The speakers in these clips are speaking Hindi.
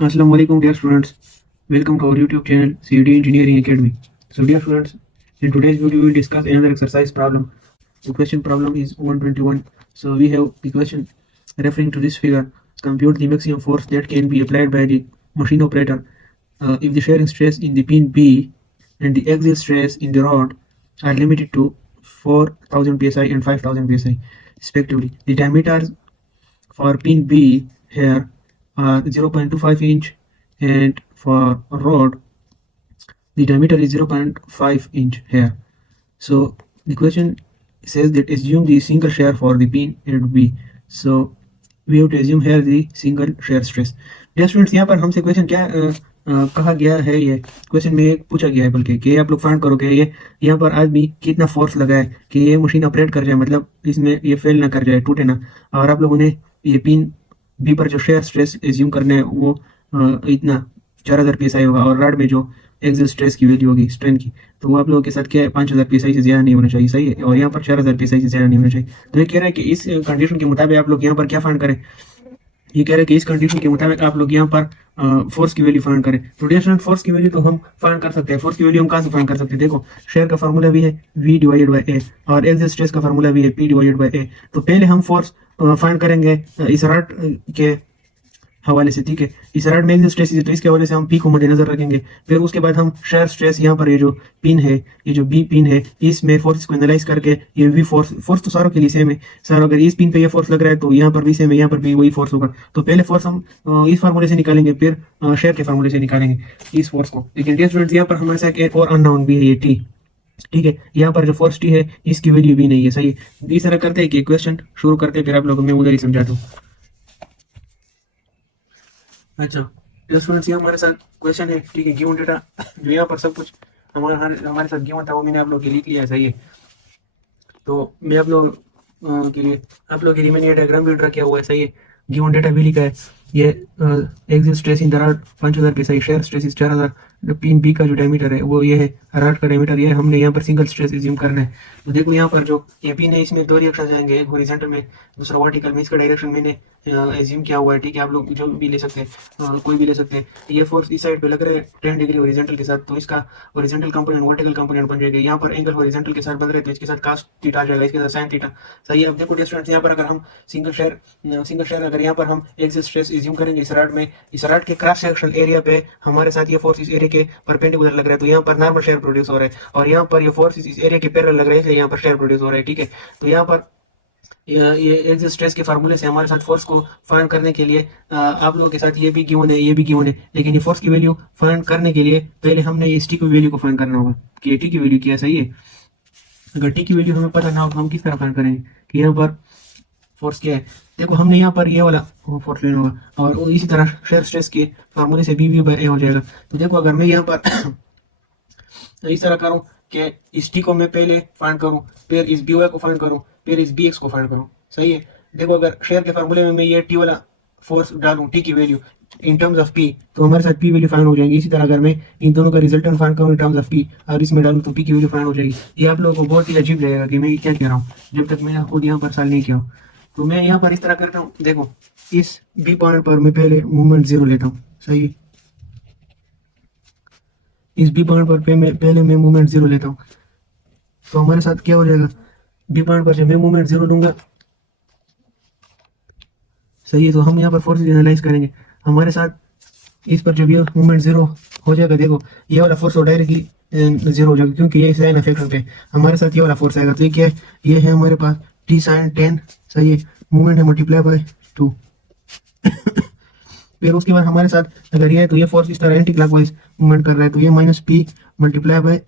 Assalamu alaikum, dear students. Welcome to our YouTube channel, CED Engineering Academy. So, dear students, in today's video, we will discuss another exercise problem. The question problem is 121. So, we have the question referring to this figure. Compute the maximum force that can be applied by the machine operator if the shearing stress in the pin B and the axial stress in the rod are limited to 4000 psi and 5000 psi, respectively. The diameters for pin B here are 0.25 inch, and for rod the diameter is 0.5 inch here. So the question says that assume the single shear for the pin and B. So we have to assume here the single shear stress. Dear students, यहाँ पर हमसे क्वेश्चन क्या कहा गया है, ये क्वेश्चन में पूछा गया है बल्कि कि आप लोग फाइंड करोगे ये यहाँ पर आदमी कितना फोर्स लगाए कि ये मशीन ऑपरेट कर जाए, मतलब इसमें ये फेल ना कर जाए, टूटे ना। और आप लोगों ने ये पिन बी पर जो शेयर स्ट्रेस एज्यूम करना है वो इतना 4000 psi होगा, और रॉड में जो एक्सियल स्ट्रेस की वैल्यू होगी स्ट्रेन की, तो वो आप लोगों के साथ क्या है 5000 psi से ज़्यादा नहीं होना चाहिए, सही है। और यहाँ पर 4000 psi से ज़्यादा नहीं होना चाहिए। तो ये कह रहा है कि इस कंडीशन के मुताबिक आप लोग यहाँ पर क्या फाइंड करें, ये कह रहे हैं कि इस कंडीशन के मुताबिक आप लोग यहाँ पर फोर्स की वैल्यू फाइंड करें। तो डियर स्टूडेंट, फोर्स की वैल्यू तो हम फाइंड कर सकते हैं। फोर्स की वैल्यू हम कहाँ से फाइंड कर सकते हैं? देखो, शेयर का फार्मूला भी है V डिवाइडेड बाय A, और एक्सियल स्ट्रेस का फार्मूला भी है P डिवाइडेड बाय A। तो पहले हम फोर्स फाइंड करेंगे इस रॉड के हवाले से, ठीक है। इस रॉड में एक्सियल स्ट्रेस है तो इसके हवाले से हम पी को मद्देनजर रखेंगे। फिर उसके बाद हम शेयर स्ट्रेस यहाँ पर ये जो पिन है, ये जो बी पिन है, इसमें फोर्स को एनालाइज करके ये वी फोर्स तो सारों के लिए सेम है। सर अगर इस पिन पे ये फोर्स लग रहा है तो यहाँ पर भी सेम है, यहाँ पर भी वही फोर्स होगा। तो पहले फोर्स हम इस फार्मूले से निकालेंगे, फिर शेयर के फार्मूले से निकालेंगे इस फोर्स को। लेकिन डियर स्टूडेंट्स, यहाँ पर हमारे साथ एक और अननोन भी है, ये टी, ठीक है। यहाँ पर जो फोर्स टी है इसकी वैल्यू भी नहीं है, सही है। इस तरह करते हैं कि क्वेश्चन शुरू करते हैं, फिर आप लोगों को मैं उधर ही समझाता हूँ। अच्छा, जो स्टूडेंट्स, ये हमारे साथ क्वेश्चन है, ठीक है। गिवन डेटा जो यहाँ पर सब कुछ हमारे साथ गिवन था वो मैंने आप लोग के लिख लिया है, सही है। तो मैं आप लोग के लिए मैंने ये डायग्राम भी ड्रा किया हुआ है, सही है। गिवन डेटा भी लिखा है। ये axial stress in the rod 5000 psi, shear stress is 4000, pin B का जो डायमीटर है वो ये है, रॉड का डायमीटर ये है। हमने यहाँ पर सिंगल स्ट्रेस एज्यूम करना है। तो देखो यहाँ पर जो ये पिन है इसमें दो रिएक्शन आएंगे, एक हॉरिजॉन्टल में, दूसरा वर्टिकल में। इसका डायरेक्शन मैंने एज्यूम किया हुआ है, ठीक है। आप लोग जो भी ले सकते हैं, कोई भी ले सकते हैं। ये फोर्स इस साइड पे लग रहा है 10 डिग्री हॉरिजॉन्टल के साथ, तो इसका हॉरिजॉन्टल कंपोनेंट वर्टिकल कंपोनेंट बन जाएगा। यहाँ पर एंगल हॉरिजॉन्टल के साथ बन रहे हैं तो इसके साथ cos थीटा आ जाएगा, इसके साथ sin थीटा, सही है। अब देखो स्टूडेंट्स, यहाँ पर अगर हम सिंगल शेयर अगर यहाँ पर हम एक्सियल स्ट्रेस एज्यूम करेंगे इस रॉड में, इस रॉड के क्रॉस सेक्शनल एरिया पे हमारे साथ ये फोर्स इस एरिया के परपेंडिकुलर लग रहा है, तो यहाँ पर नॉर्मल शेयर प्रोड्यूस हो रहा है, और यहाँ पर ये फोर्स इस एरिया के पैरेलल लग रहा है, इसलिए यहाँ पर शेयर प्रोड्यूस हो रहा है, ठीक है। तो यहाँ पर ये एक्सियल स्ट्रेस के फार्मूले से हमारे साथ फोर्स को फाइंड करने के लिए आप लोगों के साथ ये भी गिवन है, ये भी गिवन है। लेकिन ये फोर्स की वैल्यू फाइंड करने के लिए पहले हमने ये टी की वैल्यू को फाइंड करना होगा कि टी की वैल्यू क्या है, सही है। अगर टी की वैल्यू हमें पता ना हो तो हम किस तरह फाइंड करेंगे कि यहाँ पर फोर्स क्या है। देखो, हमने यहाँ पर ये वाला फोर्स लेना होगा, और इसी तरह शेयर स्ट्रेस के फार्मूले से बी वी बाय ए हो जाएगा। तो देखो, अगर मैं यहाँ पर इस तरह करूँ कि इस टी को मैं पहले फाइंड करूँ, फिर इस बी वाई को फाइंड करूँ, फिर इस बी एक्स को फाइंड करूँ, सही है। देखो, अगर शेयर के फार्मूले में मैं ये टी वाला फोर्स डालूँ, टी की value in terms of P, तो हमारे साथ पी वैल्यू फाइंड हो जाएगी। इसी तरह अगर मैं इन दोनों का रिजल्टेंट फाइंड करूँ इन टर्म्स ऑफ पी और इसमें डालूँ तो पी की वैल्यू फाइंड हो जाएगी। ये आप लोगों को बहुत ही अजीब लगेगा कि मैं क्या कह रहा हूँ, जब तक मैंने खुद यहाँ पर सॉल्व नहीं किया हो। तो मैं यहाँ पर इस तरह करता हूँ, देखो, इस बी पॉइंट पर मैं पहले मूवमेंट जीरो लेता हूँ, सही है। इस बी पॉइंट पर पहले मैं मूवमेंट जीरो लेता हूँ, तो हमारे साथ क्या हो जाएगा, बी पॉइंट पर जब मैं मूवमेंट जीरो लूंगा, सही है। तो हम यहाँ पर फोर्स एनालाइज करेंगे। हमारे साथ इस पर जब ये मूवमेंट जीरो हो जाएगा, देखो ये वाला फोर्स डायरेक्टली जीरो हो जाएगा, क्योंकि ये साइन इफेक्ट पे हमारे साथ ये वाला फोर्स आएगा। तो ये क्या है, ये है हमारे पास टी साइन 10, सही है। मूवमेंट है मल्टीप्लाई बाय 2। फिर उसके बाद हमारे साथ अगर ये है तो ये फोर्स इस तरह एंटी क्लॉकवाइज मूवमेंट कर रहा है, तो ये माइनस पी मल्टीप्लाई बाय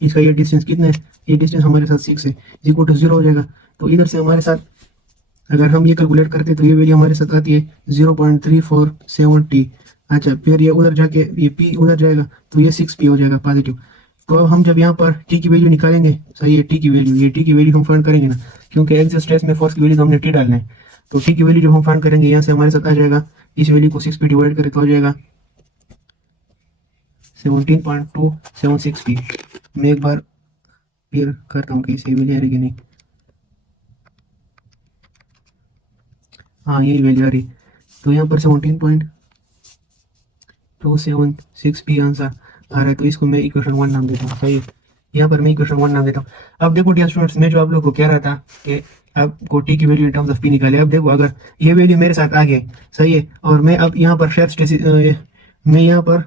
इसका ये डिस्टेंस कितना है, ये डिस्टेंस हमारे साथ 6 है, इक्वल टू 0 हो जाएगा। तो इधर से हमारे साथ अगर हम ये कैलकुलेट करते तो ये वैल्यू हमारे साथ आती है 0.347 टी। अच्छा, फिर ये उधर जाके ये पी उधर जाएगा तो ये 6 पी हो जाएगा पॉजिटिव। तो अब हम जब यहाँ पर टी की वैल्यू निकालेंगे, सही है, टी की वैल्यू, ये टी की वैल्यू हम फाइंड करेंगे ना, क्योंकि एक्सियल स्ट्रेस में फोर्स की वैल्यू तो हमने टी डालना है। तो टी की वैल्यू जब हम फाइंड करेंगे यहाँ से हमारे साथ आ जाएगा, इस वैल्यू को 6 पे डिवाइड करें तो हो जाएगा 17.276 पी। मैं एक बार फिर करता हूँ कि इसे वैल्यू आ रही कि नहीं। हाँ, यही वैल्यू आ रही। तो यहाँ पर 17.2 276p आंसर आ रहा है। तो इसको मैं इक्वेशन 1 नाम देता हूँ। सही है, यहाँ पर मैं इक्वेशन 1 नाम देता हूँ। अब देखो डियर स्टूडेंट्स, मैं जो आप लोग को कह रहा था कि आपको टी की value in terms of P निकाले। अब देखो अगर ये वैल्यू मेरे साथ आ गई, सही है, और मैं अब यहाँ पर शेयर स्ट्रेस, मैं यहाँ पर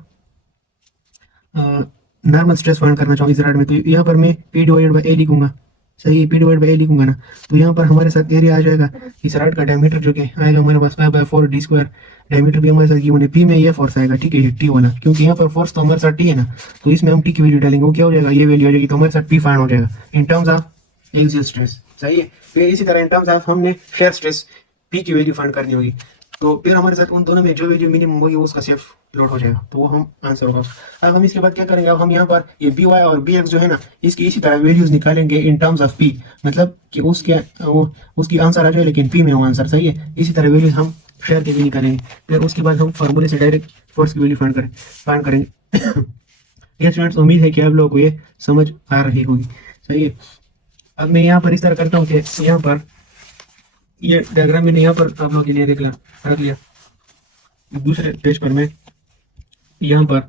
नॉर्मल स्ट्रेस फाइंड करना चाहूँ इस रॉड में, तो यहाँ पर मैं पी डिवाइडेड बाई ए लिखूंगा। सही है, पी डिवाइड बाई ए लिखूंगा ना, तो यहाँ पर हमारे साथ एरिया आ जाएगा इस रॉड का डायमीटर जो कि आएगा हमारे पास 5/4 डी स्क्वायर। डायमीटर भी हमारे साथ गिवन है, पी में ये फोर्स आएगा, ठीक है, ये टी वाला, क्योंकि यहाँ पर फोर्स तो हमारे साथ टी है ना, तो इसमें हम टी की वैल्यू डालेंगे, वो क्या हो जाएगा, ये वैल्यू आ जाएगी, तो हमारे साथ पी फाइंड हो जाएगा in terms of axial stress. सही है, फिर इसी तरह इन टर्म्स ऑफ हमने शेयर स्ट्रेस पी की वैल्यू फाइंड करनी होगी, तो फिर हमारे साथ उन दोनों में जो वैल्यू मिनिमम होगी उसका सेफ लोड हो जाएगा, तो वो हम आंसर होगा। अब हम इसके बाद क्या करेंगे, अब हम यहाँ पर ये बी वाई और बी एक्स जो है ना, इसकी इसी तरह वैल्यूज निकालेंगे इन टर्म्स ऑफ पी, मतलब कि उसकी आंसर आ जाए लेकिन पी में हो आंसर। सही है, इसी तरह वैल्यूज हम शेयर के भी निकालेंगे, फिर उसके बाद हम फॉर्मूले से डायरेक्ट फोर्स की वैल्यू फाइंड करेंगे। ये स्टूडेंट्स, उम्मीद है कि आप लोगों को ये समझ आ रही होगी। सही है, अब मैं यहाँ पर इस तरह करता हूँ कि यहाँ पर ये डायग्राम मैंने यहाँ पर आप लोगों के लिए रख लिया। दूसरे पेज पर मैं यहाँ पर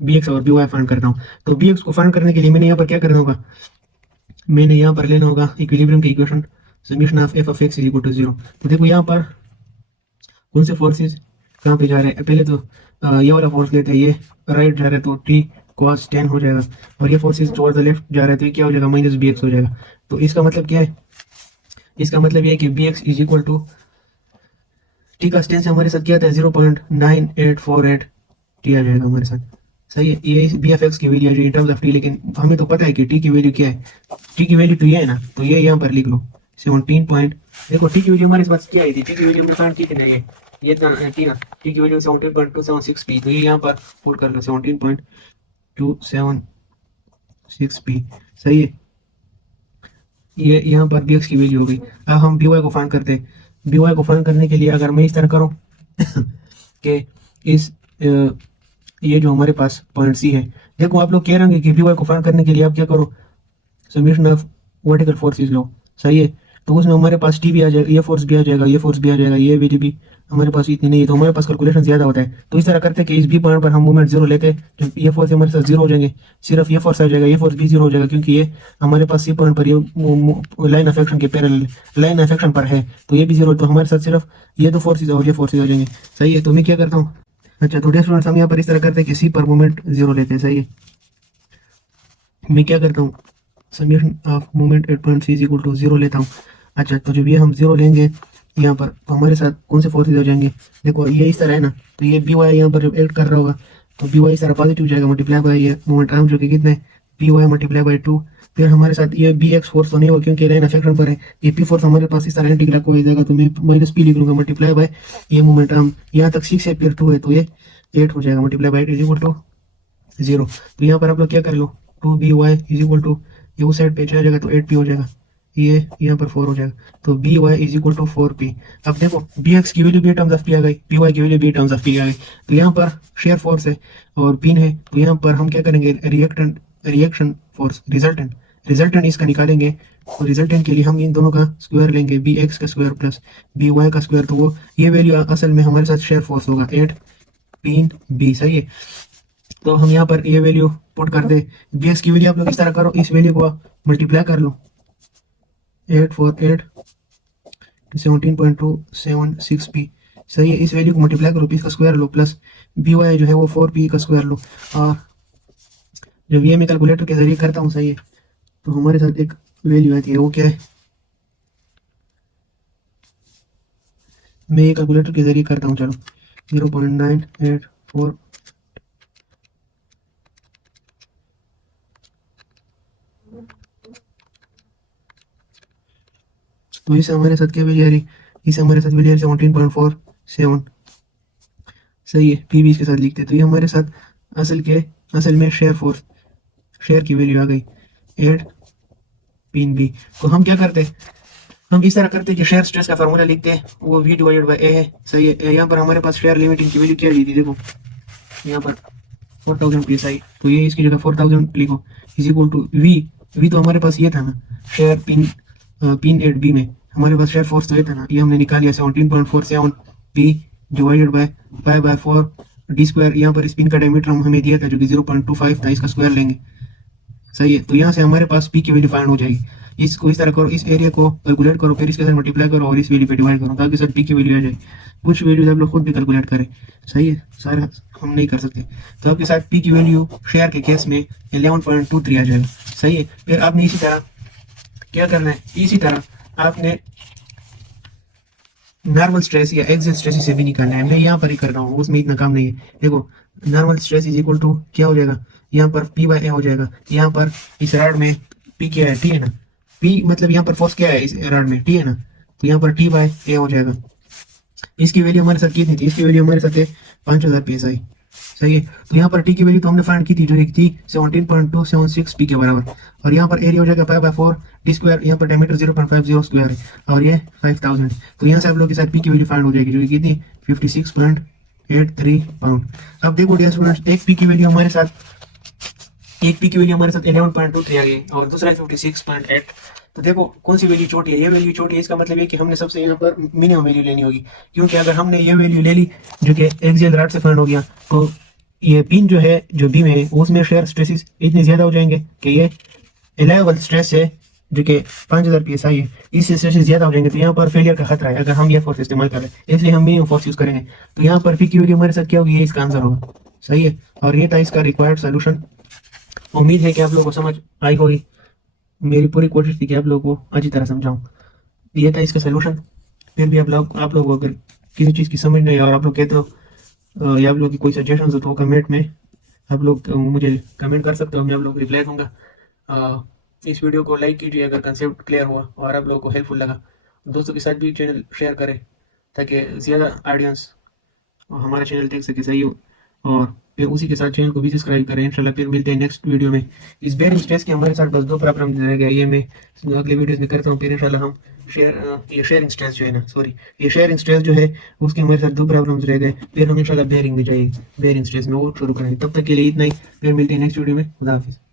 बी एक्स और बी वाई फाइंड करता हूँ। तो बी एक्स को फाइंड करने के लिए मैंने यहाँ पर क्या करना होगा, मैंने यहाँ पर लेना होगा इक्विलिब्रियम की equation, summation of F of X is equal to 0। तो देखो यहाँ पर कौन से फोर्सेस कहाँ पे जा रहे हैं, पहले तो ये वाला फोर्स लेते हैं, ये राइट जा रहा है तो टी cos 10 हो जाएगा, और ये फोर्सेस टुवर्ड्स द लेफ्ट जा रहे हैं तो ये क्या हो जाएगा, माइनस बी एक्स हो जाएगा। तो इसका मतलब क्या है, इसका मतलब ये है कि B X is equal to T का स्टेंस हमारे साथ क्या था, 0.9848 टी आ जाएगा हमारे साथ। सही है, ये बी एफ एक्स की वैल्यू है इन टर्म्स ऑफ टी, लेकिन हमें तो पता है कि टी की वैल्यू क्या है, टी की वैल्यू तो ये है ना, तो ये यहाँ पर लिख लो 17 पॉइंट। देखो टी की वैल्यू हमारे पास क्या आई थी, टी की वैल्यू हमने फाइंड की थी ना, ये टी ना, टी की वैल्यू 17.276 पी, तो ये यहाँ पर पुट कर लो 17.276 पी। सही है, ये यहाँ पर बी एक्स की वैल्यू हो गई। अब हम बी वाई को फाइंड करते हैं। बी वाई को फाइंड करने के लिए अगर मैं इस तरह करूँ कि इस ये जो हमारे पास पॉइंट सी है, देखो आप लोग कह रहे होंगे कि बी वाई को फाइंड करने के लिए आप क्या करो, समेशन ऑफ वर्टिकल फोर्सेस लो। सही है, तो उसमें हमारे पास टी भी आ जाएगा, ये फोर्स भी आ जाएगा, ये फोर्स भी आ जाएगा, ये वैल्यू भी हमारे पास इतनी नहीं है, तो हमारे पास कैलकुलेशन ज्यादा होता है। तो इस तरह करते हैं कि इस बी पॉइंट पर हम मोमेंट 0 लेके, जब ये फोर्स हमारे साथ 0 हो जाएंगे, सिर्फ ये फोर्स आ जाएगा, ये फोर्स भी 0 हो जाएगा, क्योंकि ये हमारे पास सी पॉइंट पर ये लाइन ऑफ एक्शन के पैरेलल लाइन ऑफ एक्शन पर है, तो ये भी 0, तो हमारे साथ सिर्फ ये दो फोर्सेज और ये फोर्सेज आ जाएंगे। सही है, तो मैं क्या करता हूँ, अच्छा तो स्टूडेंट्स हम यहाँ पर इस तरह करते हैं कि सी पर मोमेंट 0 लेते हैं। सही है, मैं क्या करता हूँ, summation of moment at point C is equal to 0 लेता हूँ। अच्छा, तो जब ये हम 0 लेंगे यहाँ पर, तो हमारे साथ कौन से फोर्सेज हो जाएंगे, देखो ये इस तरह है ना, तो ये बी वाई यहाँ पर जब एक्ट कर रहा होगा तो बी वाई इस तरह पॉजिटिव जाएगा, मल्टीप्लाई बाई ये मोमेंट आर्म जो कि कितने बी वाई मल्टीप्लाई बाई 2। फिर हमारे साथ ये बी एक्स फोर्स तो नहीं होगा क्योंकि लाइन अफेक्शन पर है, ये पी फोर्स हमारे पास इस तरह एंटी क्लॉक हो जाएगा, तो मैं माइनस पी लिख लूंगा मल्टीप्लाई बाई ये मोमेंट आर्म, यहाँ तक 6 है फिर 2 है, तो ये 8 हो जाएगा, multiply by 8 is equal to 0। तो यहाँ पर आप लोग क्या कर लो, 2by इज इक्वल टू ये उस साइड पे चला जाएगा तो 8p हो जाएगा, ये यहाँ पर 4 हो जाएगा, तो by is equal to 4p। अब देखो bx की वैल्यू भी टर्म्स ऑफ p आ गई, by की वैल्यू भी टर्म्स ऑफ p आ गई, तो यहाँ पर शेयर फोर्स है और पिन है, तो यहाँ पर हम क्या करेंगे, रिएक्शन फोर्स रिजल्टेंट इसका निकालेंगे, तो रिजल्टेंट के लिए हम इन दोनों का स्क्वायर लेंगे, bx का स्क्वायर प्लस by का स्क्वायर, तो वो ये वैल्यू असल में हमारे साथ शेयर फोर्स होगा 8 पिन b। सही है, तो हम यहाँ पर ये वैल्यू पुट कर दे, bx की वैल्यू आप लोग इस तरह करो, इस वैल्यू को मल्टीप्लाई कर लो, 8 4 8 17.276p। सही है, इस वैल्यू को मल्टीप्लाई करो, p का स्क्वायर लो, प्लस by जो है वो 4p का स्क्वायर लो, और जब ये मैं कैलकुलेटर के जरिए करता हूँ, सही है, तो हमारे साथ एक वैल्यू आती है, वो क्या है, मैं ये कैलकुलेटर के जरिए करता हूँ, चलो 0.984, तो इसे हमारे साथ क्या वैल्यू आ रही, इसे हमारे साथ वैल्यू 17.47। सही है, पी भी इसके साथ लिखते हैं, तो ये हमारे साथ असल में शेयर की वैल्यू आ गई 8 पिन बी। तो हम क्या करते हैं, हम इस तरह करते हैं कि शेयर स्ट्रेस का फार्मूला लिखते हैं, वो v डिवाइडेड बाय ए है। सही है, यहाँ पर हमारे पास शेयर लिमिटिंग की वैल्यू क्या दी थी, देखो यहाँ पर 4000 psi, तो ये इसकी जगह 4000 लिखो, इज इक्वल टू v तो हमारे पास ये था ना, शेयर पिन 8b में हमारे पास शेयर फोर्स तो ये था ना, ये हमने निकाल लिया 17.47 p divided by 5/4 D square, यहाँ पर स्पिन का डायमीटर हमें दिया था जो कि 0.25 था, इसका स्क्वायर लेंगे। सही है, तो यहाँ से हमारे पास पी की वैल्यू फाइंड हो जाएगी। इसको इस तरह करो, इस एरिया को कैलकुलेट करो, फिर इसके साथ मल्टीप्लाई करो और इस वैल्यू पे डिवाइड करो ताकि सर पी की वैल्यू आ जाए। कुछ वैल्यूज आप लोग खुद भी कैलकुलेट करें। सही है, सारा हम नहीं कर सकते। तो आपके साथ पी की वैल्यू शेयर के केस में 11.23 आ जाएगा। सही है, फिर आपने इसी तरह क्या करना है, इसी तरह आपने नॉर्मल स्ट्रेस या एक्सियल स्ट्रेस से भी निकालना है। मैं यहाँ पर ही कर रहा हूँ, उसमें इतना काम नहीं है। देखो, normal stress is equal to क्या हो जाएगा, यहाँ पर पी बाय ए हो जाएगा। यहाँ पर इस रॉड में पी क्या है, टी है ना। पी मतलब यहाँ पर फोर्स क्या है, इस रॉड में टी है ना, तो यहाँ पर टी बाय ए हो जाएगा। इसकी वैल्यू हमारे साथ कितनी थी, इसकी वैल्यू हमारे साथ है 5000 psi। सही है, तो यहाँ पर टी की वैल्यू तो हमने फाइंड की थी जो एक थी 17.276 पी के बराबर, और यहाँ पर एरिया हो जाएगा 5/4 डी स्क्वायर, यहाँ पर डायमीटर 0.50 स्क्वायर है और ये 5000। तो यहाँ से आप लोग के साथ पी की वैल्यू फाइंड हो जाएगी जो कि कितनी 56.83 पाउंड। अब देखो डियर स्टूडेंट्स, एक पी की वैल्यू हमारे साथ 11.23 आ गई और दूसरा 56.8। तो देखो कौन सी वैल्यू छोटी है, ये वैल्यू छोटी है। इसका मतलब है कि हमने सबसे यहाँ पर मिनिमम वैल्यू लेनी होगी, क्योंकि अगर हमने ये वैल्यू ले ली जो कि एक्सियल रॉड से फाइंड हो गया, तो ये पिन जो है, जो बीम है, उसमें शेयर स्ट्रेसेस इतने ज्यादा हो जाएंगे कि ये अलाउएबल स्ट्रेस है जो कि 5000 psi है, इससे स्ट्रेसेस ज्यादा हो जाएंगे। तो यहाँ पर फेलियर का खतरा है अगर हम ये फोर्स इस्तेमाल करें, इसलिए हम मिनिमम फोर्स यूज करेंगे। तो यहाँ पर पी की वैल्यू हमारे साथ क्या होगी, ये इसका आंसर होगा। सही है, और ये था इसका रिक्वायर्ड सोल्यूशन। उम्मीद है कि आप लोगों को समझ आई होगी। मेरी पूरी कोशिश थी कि आप लोगों को अच्छी तरह समझाऊं। ये था इसका सोल्यूशन। फिर भी आप लोग को अगर किसी चीज़ की समझ नहीं और आप लोग कहते हो या आप लोग की कोई सजेशन हो तो कमेंट में आप लोग मुझे कमेंट कर सकते हो, मैं आप लोग को रिप्लाई दूंगा। इस वीडियो को लाइक कीजिए अगर कंसेप्ट क्लियर हुआ और आप लोगों को हेल्पफुल लगा। दोस्तों के साथ भी चैनल शेयर करें ताकि ज़्यादा ऑडियंस हमारा चैनल देख सके। सही हो, और फिर उसी के साथ चैनल को भी सब्सक्राइब करें। इंशाल्लाह फिर मिलते हैं नेक्स्ट वीडियो में। इस बेयरिंग स्ट्रेस के हमारे साथ बस 2 प्रॉब्लम रह गए, ये मैं अगले वीडियोस में करता हूँ। फिर इंशाल्लाह हम ये शेयरिंग स्ट्रेस जो है ना, सॉरी, ये शेयरिंग स्ट्रेस जो है उसके हमारे साथ 2 प्रॉब्लम्स रह गए। फिर हम इंशाल्लाह बेयरिंग में जाएंगे, बेयरिंग स्ट्रेस में वो शुरू करेंगे। तब तक के लिए इतना ही, फिर मिलते हैं नेक्स्ट वीडियो में। खुदा हाफिज़।